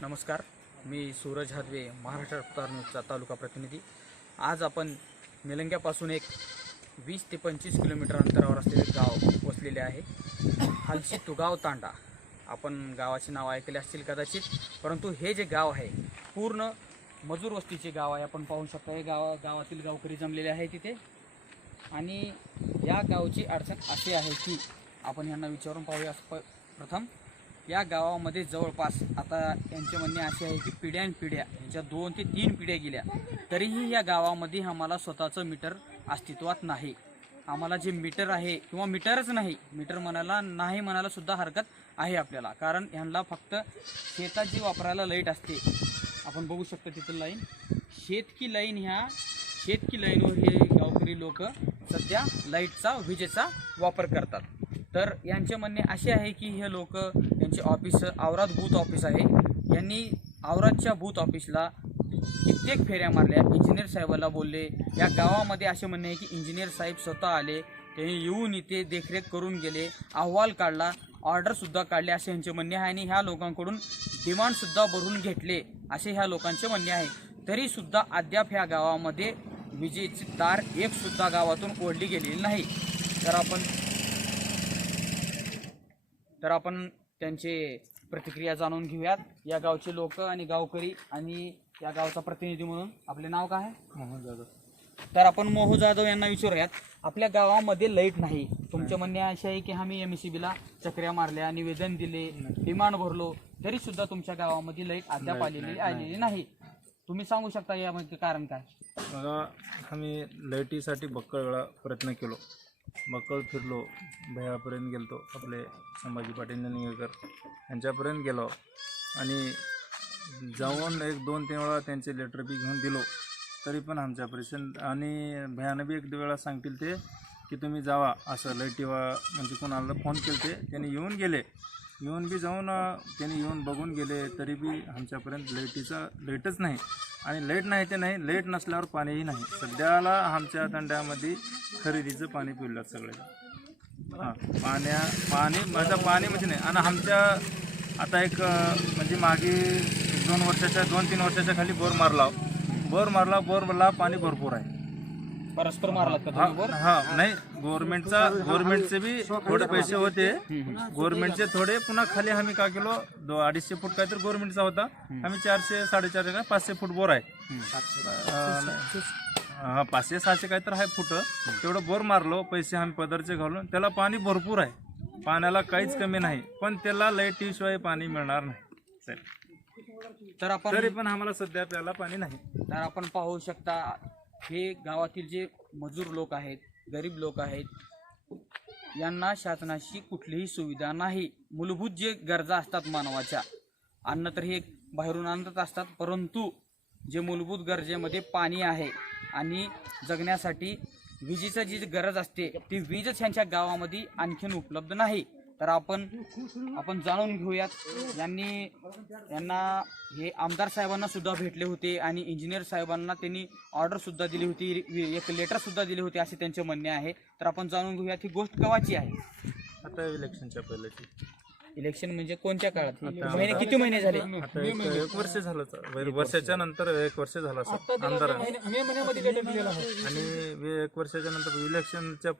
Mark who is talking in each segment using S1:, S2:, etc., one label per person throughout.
S1: नमस्कार मी सूरज हादवे महाराष्ट्र अवतार न्यूजचा तालुका प्रतिनिधी. आज आपण निलंग्यापासून एक वीस ते पंचवीस किलोमीटर अंतरावर असलेले गाव वसलेले आहे. हालशी तुगाव तांडा. आपण गावाचे नाव ऐकले असतील कदाचित परंतु हे जे गाव आहे पूर्ण मजूर वस्तीचे गाव आहे. आपण पाहू शकता हे गावा गावातील गावकरी जमलेले आहे तिथे. आणि या गावची अडचण अशी आहे की आपण यांना विचारून पाहूया. प प्रथम या गावामध्ये जवळपास आता यांचे म्हणणे असे आहे की पिढ्यानपिढ्या यांच्या दोन ते तीन पिढ्या गेल्या तरीही या गावामध्ये आम्हाला स्वतःचं मीटर अस्तित्वात नाही. आम्हाला जे मीटर आहे किंवा मीटरच नाही मीटर म्हणायला नाही म्हणायला सुद्धा हरकत आहे आपल्याला. कारण ह्यांना फक्त शेतात जी वापरायला लाइट असते आपण बघू शकतो तिथं लाईन शेत की लाईन ह्या शेत की लाईनवर हे गावकरी लोक सध्या लाईटचा विजेचा वापर करतात. तर यांचे म्हणणे असे आहे की हे लोक यांचे ऑफिस आवरात बूथ ऑफिस आहे. यांनी आवरातच्या बूथ ऑफिसला कित्येक फेऱ्या मारल्या. इंजिनियर साहेबाला बोलले. या गावामध्ये असे म्हणणे आहे की इंजिनियर साहेब स्वतः आले. ते येऊन इथे देखरेख करून गेले. अहवाल काढला. ऑर्डरसुद्धा काढले असे यांचे म्हणणे आहे आणि ह्या लोकांकडून डिमांडसुद्धा भरून घेतले असे ह्या लोकांचे म्हणणे आहे. तरीसुद्धा अद्याप ह्या गावामध्ये विजेची तार एकसुद्धा गावातून ओढली गेलेली नाही. तर आपण तर आपण त्यांचे प्रतिक्रिया जाणून घेऊयात. या गावचे लोक आणि गावकरी आणि या गावचा प्रतिनिधी म्हणून आपले नाव काय? आहे
S2: मोहन जाधव.
S1: तर आपण मोहू जाधव यांना विचारूयात. आपल्या गावामध्ये लाइट नाही. तुमचे म्हणणे असे आहे की आम्ही एम सी बीला चक्र्या मारल्या निवेदन दिले डिमांड भरलो तरी सुद्धा तुमच्या गावामध्ये लाइट अद्याप आलेली. आलेली नाही. तुम्ही सांगू शकता यामध्ये कारण काय?
S2: बघा आम्ही लाईटीसाठी बक्कळ वेळा प्रयत्न केलो. मक्कल फिरलो भयापर्यंत गेलतो आपले संभाजी पाटील निळकर यांच्यापर्यंत गेलो. आणि जाऊन एक दोन तीन वेळा त्यांचे लेटर बी घेऊन दिलो. तरी पण आमच्या पर्यंत आणि भयानं बी एक वेळा सांगतील ते की तुम्ही जावा. असं लाईटीवा म्हणजे कोणाला फोन केले ते त्यांनी येऊन गेले. येऊन बी जाऊन त्यांनी येऊन बघून गेले तरी बी आमच्यापर्यंत लाईटीचा लाईटच नाही. आणि लाइट नाही ते नाही लाइट नसल्यावर पाणीही नाही. सध्याला आमच्या तंड्यामध्ये खरेदीचं पाणी पिवलं सगळे. हां पाण्या पाणी माझं पाणी म्हणजे नाही. आणि आमच्या आता एक म्हणजे मागे दोन वर्षाच्या दोन तीन वर्षाच्या खाली बोर मारला. बोर मारला बोरला पाणी भरपूर आहे.
S1: परस्पर मारलात का
S2: हा
S1: तुम्ही?
S2: हा नाही गव्हर्नमेंटचा गव्हर्नमेंटचे बी थोडे पैसे होते. गव्हर्नमेंटचे थोडे पुन्हा खाली आम्ही का केलो दो अडीचशे फूट काय तर गव्हर्नमेंटचा होता. आम्ही चारशे साडेचारशे काय पाचशे फूट बोर आहे. अं, हा पाचशे सहाशे काय तर आहे फूट. तेवढं बोर मारलो पैसे आम्ही पदरचे घालून. त्याला पाणी भरपूर आहे. पाण्याला काहीच कमी नाही. पण त्याला लाईटीशिवाय पाणी मिळणार नाही.
S1: तर आपण
S2: तरी पण आम्हाला सध्या प्यायला पाणी नाही.
S1: तर आपण पाहू शकता हे गावातील जे मजूर लोक आहेत गरीब लोक आहेत यांना शासनाशी कुठलीही सुविधा नाही. मूलभूत जे गरजा असतात मानवाच्या अन्न तर हे बाहेरून आणत असतात परंतु जे मूलभूत गरजेमध्ये पाणी आहे आणि जगण्यासाठी विजेची जी गरज असते ती वीजच ह्यांच्या गावामध्ये आणखीन उपलब्ध नाही. तर आपण आपण जाणून घेऊयात. यांनी यांना हे आमदार साहेबांना सुद्धा भेटले होते आणि इंजिनियर साहेबांना त्यांनी ऑर्डर सुद्धा दिली होती. एक लेटर सुद्धा दिले होते असे त्यांचे म्हणणे आहे. तर आपण जाणून घेऊयात ही गोष्ट कवाची आहे?
S2: आता इलेक्शनच्या पहिल्याची.
S1: इलेक्शन म्हणजे कोणत्या काळात? महिने किती महिने झाले?
S2: आता एक एक वर्ष झालं चा- वर्षाच्या नंतर एक वर्ष झालं असं आमदार आणि वे- एक वर्षाच्या नंतर इलेक्शनच्या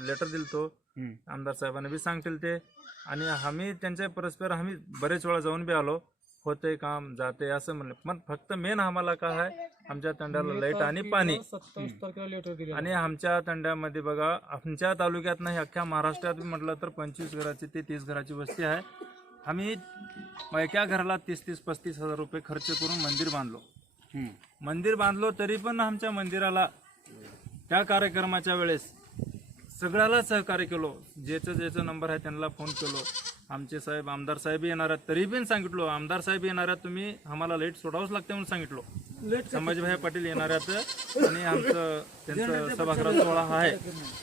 S2: लेटर दिल तो
S1: हम्म.
S2: आमदार साहेबांना. बी सांगतील ते. आणि आम्ही त्यांच्या परस्पर आम्ही बरेच वेळा जाऊन बी आलो. होते काम जाते असं म्हणलं. पण फक्त मेन आम्हाला काय आहे आमच्या तंड्याला लाइट आणि पाणी. आणि आमच्या तंड्यामध्ये बघा आमच्या तालुक्यात नाही अख्ख्या महाराष्ट्रात म्हटलं तर पंचवीस घराची ते तीस घराची वस्ती आहे. आम्ही एका घराला तीस तीस पस्तीस हजार रुपये खर्च करून मंदिर बांधलो. मंदिर बांधलो तरी पण आमच्या मंदिराला त्या कार्यक्रमाच्या वेळेस सगळ्याला सहकार्य केलो. ज्याचं ज्याचं नंबर आहे त्यांना फोन केलो. आमचे साहेब आमदार साहेब येणार आहेत. तरी पण सांगितलो आमदार साहेब येणार आहेत. तुम्ही आम्हाला लाइट सोडावंच लागते म्हणून सांगितलो. संभाजीभाई पाटील येणार आहेत आणि आमचं त्यांचं सभागृह सोहळा आहे.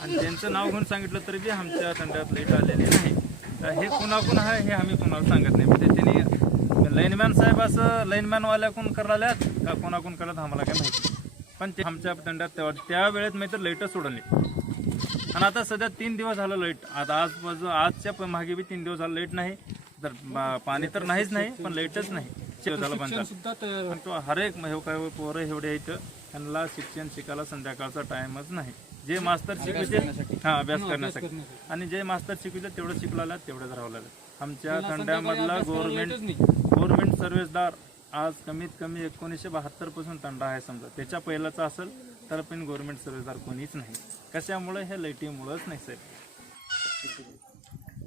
S2: आणि त्यांचं नाव घेऊन सांगितलं तरी बी आमच्या तंड्यात लाइट आलेली नाही. तर हे कुणाकुण आहे हे आम्ही कुणाला सांगत नाही. म्हणजे त्यांनी लाईनमॅन साहेब असं लाईनमॅनवाल्याकडून करायल्यात का कोणाकडून करत आम्हाला काय माहिती. पण ते आमच्या तंड्यात तेव्हा त्या वेळेत मी तर लाईटच सोडली आणि आता सध्या तीन दिवस झालं लाइट. आता आज बाजू आजच्या मागे बी तीन दिवस झालं लाइट नाही. तर पाणी तर नाहीच नाही पण लाईटच नाही. झालं पण हर एक काय पोरं एवढे इथं त्यांना शिक्षण शिकायला संध्याकाळचा टाइमच नाही. जे मास्तर शिकवते हा अभ्यास करण्यासाठी. आणि जे मास्तर शिकवते तेवढं शिकलेलं तेवढंच राहावं लागेल. आमच्या तंड्यामधला गव्हर्नमेंट गव्हर्नमेंट सर्व्हिसदार आज कमीत कमी एकोणीसशे बहात्तरपासून तंडा आहे समजा. त्याच्या पहिलाचा असेल तर पण गव्हर्नमेंट सर्व्हिसदार कोणीच नाही. कशामुळे? हे लाईटीमुळंच नाही साहेब.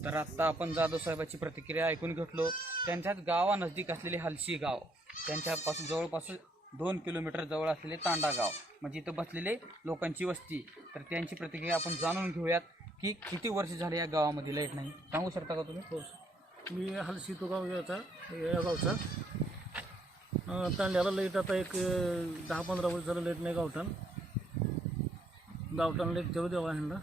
S1: तर आता आपण जाधव साहेबाची प्रतिक्रिया ऐकून घेतलो. त्यांच्याच गावा नजदीक असलेले हलशी गाव त्यांच्यापासून जवळपासून दोन किलोमीटर जवळ असलेले तांडा गाव म्हणजे इथं बसलेले लोकांची वस्ती. तर त्यांची प्रतिक्रिया आपण जाणून घेऊयात की किती वर्ष झाले या गावामध्ये लाइट नाही. सांगू शकता का तुम्ही?
S3: मी हलशी तो गाव याचा या गावचा. तांड्याला लाइट आता एक दहा पंधरा वर्ष झालं लाइट नाही गावठाण. गावठाण लाइट तेवढं द्यावा ह्यांना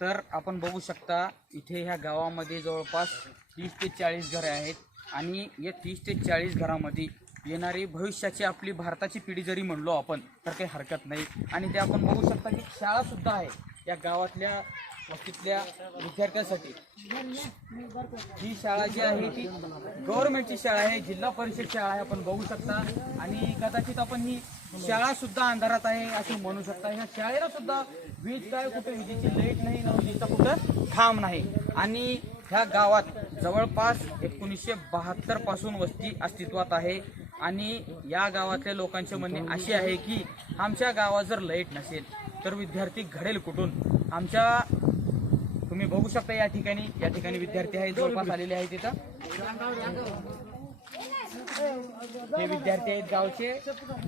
S1: तर आपण बघू शकता इथे ह्या गावामध्ये जवळपास तीस ते चाळीस घरे आहेत आणि या तीस ते चाळीस घरामध्ये येणारी भविष्याची आपली भारताची पिढी जरी म्हणलो आपण तर काही हरकत नाही. आणि ते आपण बघू शकता की शाळासुद्धा आहे. या गावातल्या तिथल्या विद्यार्थ्यांसाठी. ही शाळा जी आहे ती गव्हर्नमेंटची शाळा आहे जिल्हा परिषद शाळा आहे आपण बघू शकता. आणि कदाचित आपण ही शाळा सुद्धा अंधारात आहे असं म्हणू शकता. ह्या शाळेला सुद्धा वीज काय कुठे विजेची लाइट नाही ना विजेचा कुठं थांब नाही. आणि ह्या गावात जवळपास एकोणीसशे बहात्तरपासून वस्ती अस्तित्वात आहे. आणि या गावातल्या लोकांचे म्हणणे असे आहे की आमच्या गावात जर लाइट नसेल तर विद्यार्थी घडेल कुठून? आमच्या तुम्ही बघू शकता या ठिकाणी. या ठिकाणी विद्यार्थी आहेत जवळपास आलेले आहेत तिथं हे विद्यार्थी आहेत गावचे.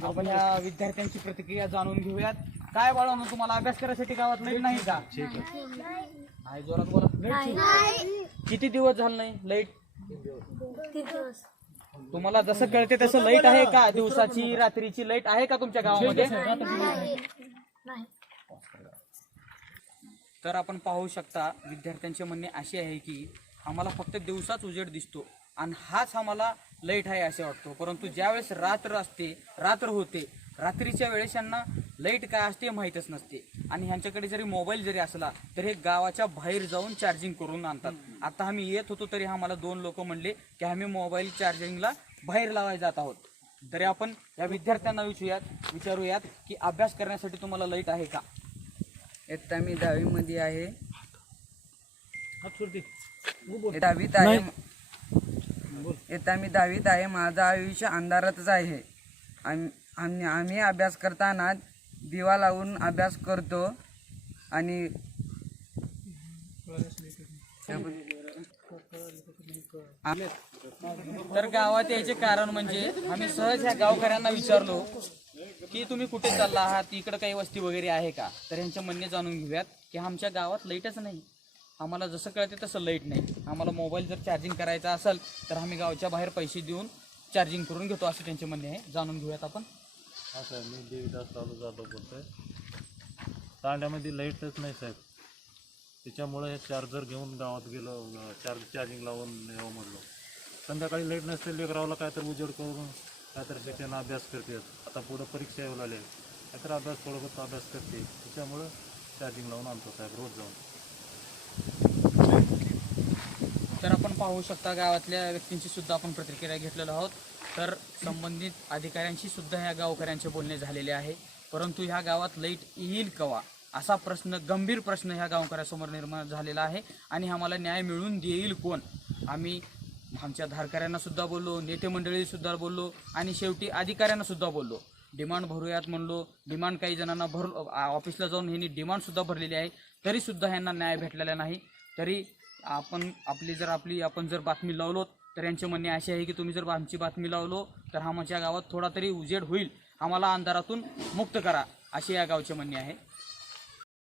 S1: आपण या विद्यार्थ्यांची प्रतिक्रिया जाणून घेऊयात. काय बाळांनो तुम्हाला अभ्यास करायसाठी गावात लाइट नाही का? आहे जोरात बोला. किती दिवस झालं नाही? लाइट? तुम्हाला जसं कळते तसं लाइट आहे का? दिवसाची रात्रीची लाइट आहे का तुमच्या गावामध्ये? तर आपण पाहू शकता विद्यार्थ्यांचे म्हणणे असे आहे की आम्हाला फक्त दिवसाच उजेड दिसतो आणि हाच आम्हाला लाइट आहे असे वाटतो. परंतु ज्यावेळेस रात्र असते रात्र होते रात्रीच्या वेळेस यांना लाइट काय असते माहीतच नसते. आणि ह्यांच्याकडे जरी मोबाईल जरी असला तर हे गावाच्या बाहेर जाऊन चार्जिंग करून आणतात. आता आम्ही येत होतो तरी आम्हाला दोन लोक म्हणले की आम्ही मोबाईल चार्जिंगला बाहेर लावायला जात आहोत. तरी आपण या विद्यार्थ्यांना विचारूयात विचारूयात की अभ्यास करण्यासाठी तुम्हाला लाइट आहे का?
S4: इयत्ता मी दहावीमध्ये आहे. दहावीत आहे. इयत्ता मी दहावीत आहे. माझं आयुष्य अंधारातच आहे. आम- आम्ही आम्ही अभ्यास करताना दिवा लावून अभ्यास करतो आणि
S1: तर गावात यायचे कारण म्हणजे आम्ही सहज ह्या गावकऱ्यांना विचारलो की तुम्ही कुठे चालला आहात? इकडं काही वस्ती वगैरे आहे का? तर यांचे म्हणणे जाणून घेऊयात की आमच्या गावात लाईटच नाही. आम्हाला जसं कळते तसं लाइट नाही. आम्हाला मोबाईल जर चार्जिंग करायचा असेल तर आम्ही गावच्या बाहेर पैसे देऊन चार्जिंग करून घेतो असं त्यांचे म्हणणे आहे. जाणून घेऊयात आपण.
S5: हा साहेब मी देवीदास चालू जाधव बोलतोय. तांड्यामध्ये लाईटच नाही साहेब. त्याच्यामुळे हे चार्जर घेऊन गावात गेलो चार्ज चार्जिंग लावून यावं म्हणलो. संध्याकाळी लाइट नसते लेकरावला काय तर उजेड करून काय त्यांना शिक्षण अभ्यास करते. आता पुढं परीक्षा येऊ लागले आहेत तर अभ्यास थोडं बहुत अभ्यास करते. त्याच्यामुळं चार्जिंग लावून आणतो साहेब रोज जाऊन.
S1: तर आपण पाहू शकता गावातल्या व्यक्तींची सुद्धा आपण प्रतिक्रिया घेतलेलो आहोत. तर संबंधित अधिकाऱ्यांशी सुद्धा ह्या गावकऱ्यांचे बोलणे झालेले आहे. परंतु ह्या गावात लाइट येईल कवा? असा प्रश्न गंभीर प्रश्न ह्या गावकऱ्यासमोर निर्माण झालेला आहे. आणि आम्हाला न्याय मिळून देईल कोण? आम्ही आमच्या धारकऱ्यांना सुद्धा बोललो नेते मंडळीसुद्धा बोललो आणि शेवटी अधिकाऱ्यांना सुद्धा बोललो. डिमांड भरूयात म्हणलो. डिमांड काही जणांना भर ऑफिसला जाऊन ह्यांनी डिमांडसुद्धा भरलेली आहे. तरीसुद्धा ह्यांना न्याय भेटलेला नाही. तरी आपण आपली जर आपली आपण जर बातमी लावलो तर यांचे म्हणणे असे आहे की तुम्ही जर आमची बातमी लावलो तर आमच्या गावात थोडा तरी उजेड होईल. आम्हाला अंधारातून मुक्त करा असे या गावचे म्हणणे आहे.